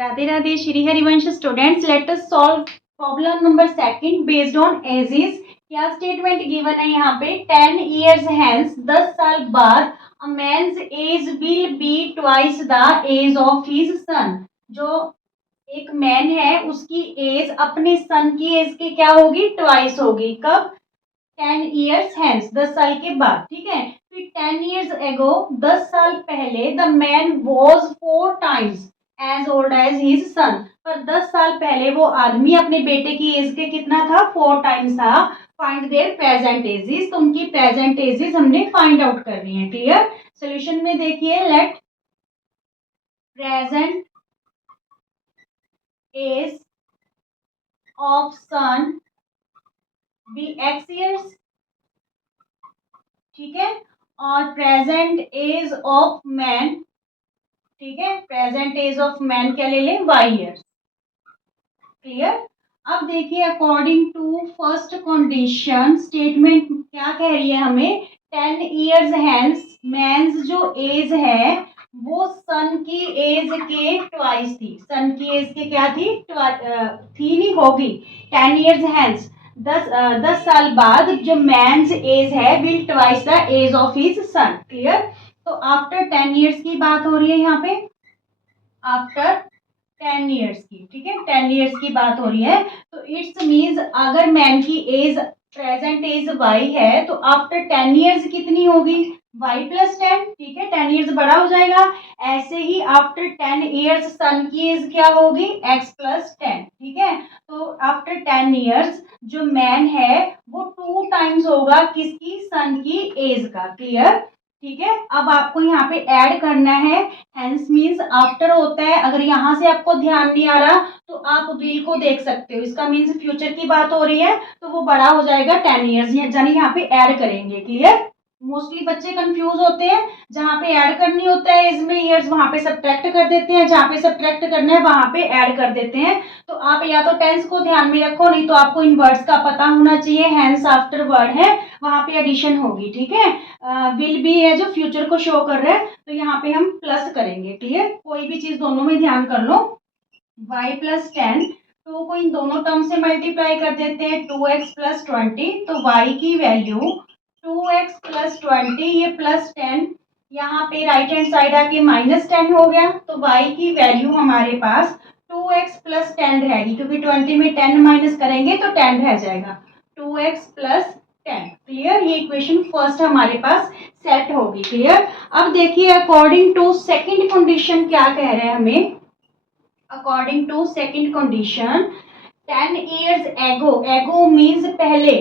Radhe Radhe Shri Harivansh students, let us solve problem number second based on ages. क्या statement given है यहाँ पे? 10 इयर्स हैंस, 10 साल बाद a man's age will be twice the age of his son. जो एक man है उसकी एज अपने सन की एज के क्या होगी? ट्वाइस होगी। कब? 10 इयर्स हैंस, 10 साल के बाद। ठीक है, फिर 10 इयर्स एगो, 10 साल पहले the man was 4 times as old as his son. पर 10 साल पहले वो आदमी अपने बेटे की एज के कितना था? 4 टाइम्स था। फाइंड देयर प्रेजेंट एजेस, तो उनकी प्रेजेंट एजेस हमने फाइंड आउट करनी है। क्लियर? सोल्यूशन में देखिए, let present age of son be X years. ठीक है, और प्रेजेंट एज ऑफ मैन, ठीक है, प्रेजेंट एज ऑफ मैन क्या ले लें? Y years. क्लियर? अब देखिए, according to first condition statement क्या कह रही है हमें? 10 इयर्स हैंस मैंस जो एज है वो सन की एज के ट्वाइस थी। सन की एज के क्या थी? थी नहीं, होगी। 10 इयर्स हैंस, 10 साल बाद जो मैंस एज है will twice the age of his son. Clear? तो आफ्टर 10 इयर्स की बात हो रही है यहाँ पे, आफ्टर 10 इयर्स की। ठीक है, 10 इयर्स की बात हो रही है। तो इट्स मीन्स अगर मैन की एज प्रेजेंट एज वाई है तो आफ्टर 10 इयर्स कितनी होगी? Y plus 10। ठीक है, 10 इयर्स बड़ा हो जाएगा। ऐसे ही आफ्टर 10 इयर्स सन की एज क्या होगी? X plus 10। ठीक है, तो आफ्टर 10 इयर्स जो मैन है वो 2 टाइम्स होगा किसकी? सन की एज का। क्लियर? ठीक है, अब आपको यहाँ पे ऐड करना है। हेंस मीन्स आफ्टर होता है। अगर यहाँ से आपको ध्यान नहीं आ रहा तो आप विल को देख सकते हो। इसका मीन्स फ्यूचर की बात हो रही है तो वो बड़ा हो जाएगा 10 इयर्स, यानी यहाँ पे ऐड करेंगे। क्लियर? मोस्टली बच्चे कंफ्यूज होते हैं, जहाँ पे ऐड करनी होता है एज में ईयर्स वहां पे सब्ट्रैक्ट कर देते हैं, जहाँ पे सब्ट्रैक्ट करना है वहां पे ऐड कर देते हैं। तो आप या तो टेंस को ध्यान में रखो, नहीं तो आपको इन वर्ड्स का पता होना चाहिए। हैंस आफ्टर वर्ड है वहां पे एडिशन होगी। ठीक है, विल बी है जो फ्यूचर को शो कर रहा है तो यहाँ पे हम प्लस करेंगे। क्लियर? कोई भी चीज दोनों में ध्यान कर लो। y प्लस 10, 2 को इन दोनों टर्म से मल्टीप्लाई कर देते हैं, 2x प्लस 20। तो y की वैल्यू 2x प्लस 20, ये प्लस 10, यहाँ पे राइट हैंड साइड आके माइनस 10 हो गया। तो y की वैल्यू हमारे पास 2x प्लस 10 रहेगी, क्योंकि 20 में 10 माइनस करेंगे तो 10 रह जाएगा। 2x plus 10। क्लियर? ये इक्वेशन फर्स्ट हमारे पास सेट होगी। क्लियर? अब देखिए, अकॉर्डिंग टू सेकंड कंडीशन क्या कह रहे हैं हमें? According to second condition 10 years ago, ago means पहले,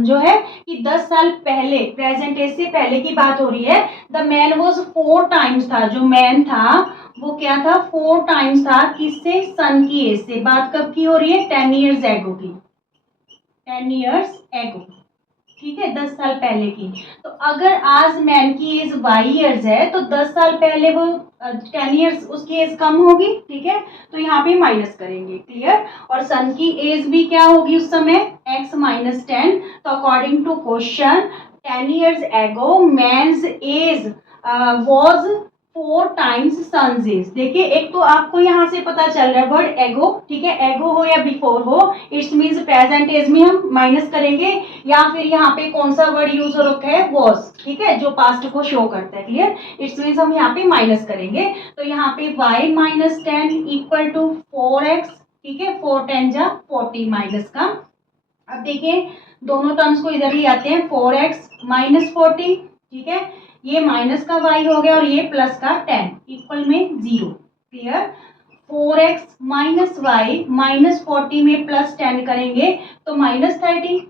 जो है कि 10 साल पहले, प्रेजेंट एज से पहले की बात हो रही है। द मैन वॉज 4 टाइम्स था, जो मैन था वो क्या था? 4 टाइम्स था। किससे? सन की एज से। बात कब की हो रही है? 10 इयर्स एगो की। 10 इयर्स एगो, ठीक है, 10 साल पहले की। तो अगर आज मैन की एज वाई ईयर्स है तो 10 साल पहले वो 10 इयर्स उसकी एज कम होगी। ठीक है, तो यहाँ पे माइनस करेंगे। क्लियर? और सन की एज भी क्या होगी उस समय? x minus 10। तो according to question 10 years ago man's age was 4 times son's age. देखिए, एक तो आपको यहाँ से पता चल रहा है वर्ड एगो। ठीक है, एगो हो या बिफोर हो, इट्स मीन्स प्रेजेंट एज में हम माइनस करेंगे, या फिर यहाँ पे कौन सा वर्ड यूज हो रखा है? वॉज। ठीक है, जो पास्ट को शो करता है। क्लियर? इट्स मीन्स हम यहाँ पे माइनस करेंगे। तो यहाँ पे y minus 10 equal to 4x। ठीक है, 4 10 जा 40 माइनस का। अब देखिए, दोनों टर्म्स को इधर ले आते हैं, 4x माइनस 40। ठीक है, ये माइनस का y हो गया और ये प्लस का 10 इक्वल में 0। Clear? 4x minus Y minus 40 में प्लस 10 करेंगे तो माइनस 30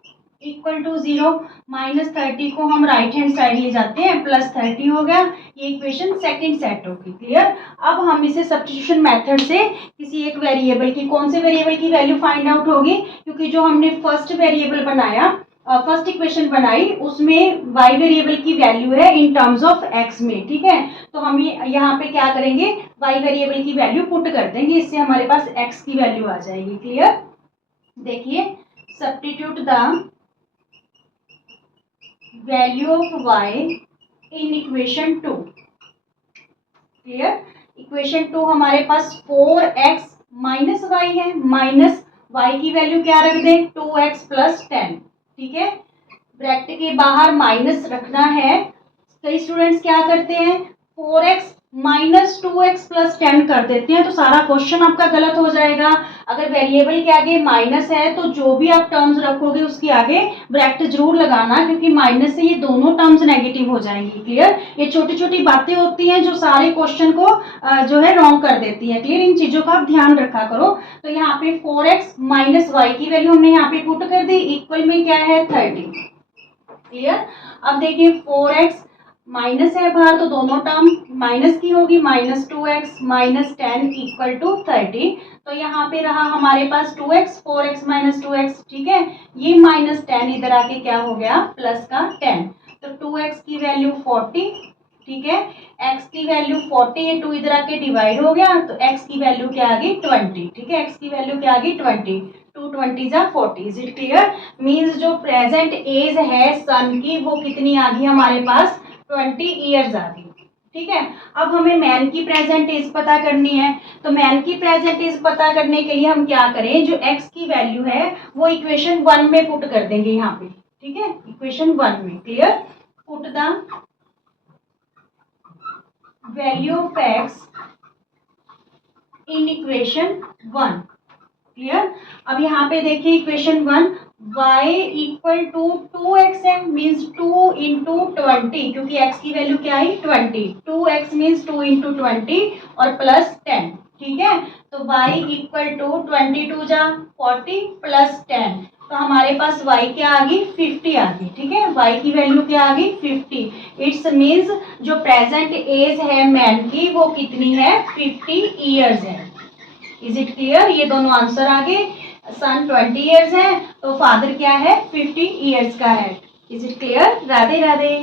इक्वल टू 0। माइनस 30 को हम राइट हैंड साइड ले जाते हैं, प्लस 30 हो गया। ये इक्वेशन सेकंड सेट होगी। क्लियर? अब हम इसे सब्स्टिट्यूशन मेथड से किसी एक वेरिएबल की, कौन से वेरिएबल की वैल्यू फाइंड आउट होगी? क्योंकि जो हमने फर्स्ट वेरिएबल बनाया, फर्स्ट इक्वेशन बनाई, उसमें y वेरिएबल की वैल्यू है इन टर्म्स ऑफ x में। ठीक है, तो हम यहाँ पे क्या करेंगे? y वेरिएबल की वैल्यू पुट कर देंगे, इससे हमारे पास x की वैल्यू आ जाएगी। क्लियर? देखिए, substitute the value of y in equation 2। Clear? Equation 2 हमारे पास 4x माइनस वाई है, माइनस वाई की वैल्यू क्या रख दें 2x प्लस 10, ठीक है। ब्रैकेट के बाहर माइनस रखना है। कई स्टूडेंट्स क्या करते हैं 4x माइनस 2x प्लस 10 कर देते हैं, तो सारा क्वेश्चन आपका गलत हो जाएगा। अगर वेरिएबल के आगे माइनस है तो जो भी आप टर्म्स रखोगे उसके आगे ब्रैकेट जरूर लगाना, क्योंकि माइनस से ये दोनों टर्म्स नेगेटिव हो जाएंगी। क्लियर? ये छोटी छोटी बातें होती हैं जो सारे क्वेश्चन को जो है रॉन्ग कर देती है। क्लियर? इन चीजों का आप ध्यान रखा करो। तो यहाँ पे 4x माइनस वाई की वैल्यू हमने यहाँ पे पुट कर दी, इक्वल में क्या है 30। क्लियर? अब देखिए 4x माइनस है बाहर तो दोनों टर्म माइनस की होगी, minus 2x minus 10 equal to 30। तो यहाँ पे रहा हमारे पास 2x, 4x माइनस 2x, ठीक है। ये माइनस 10 इधर आके क्या हो गया प्लस का 10, तो 2x की वैल्यू 40, ठीक है। x की वैल्यू 40, ये 2 इधर आके डिवाइड हो गया तो x की वैल्यू क्या आ गई 20, ठीक है। x की वैल्यू क्या आ गई 20, 220 जा 40। Is it clear? मीन्स जो प्रेजेंट एज है सन की वो कितनी आ गई हमारे पास 20 ईयर्स आ गई, ठीक है। अब हमें मैन की प्रेजेंट एज पता करनी है, तो मैन की प्रेजेंट एज पता करने के लिए हम क्या करें, जो x की वैल्यू है वो इक्वेशन 1 में पुट कर देंगे यहाँ पे, ठीक है, इक्वेशन 1 में। Clear? Put the value of x in equation 1। Clear? अब यहाँ पे देखिए equation 1, y equal to 2x है, मीन्स 2 इंटू 20, क्योंकि x की वैल्यू क्या आई 20, 2x मीन्स 2 इंटू 20 और प्लस 10, ठीक है। तो y इक्वल टू 22 जा 40 प्लस 10, तो हमारे पास y क्या आ गई 50 आ गई, ठीक है। y की वैल्यू क्या आ गई 50। इट्स मीन्स जो प्रेजेंट एज है मैन की वो कितनी है 50 ईयर्स है। Is it clear? ये दोनों आंसर आ गए। सन 20 ईयर्स है तो फादर क्या है 50 ईयर्स का है। Is it clear? Radhe Radhe.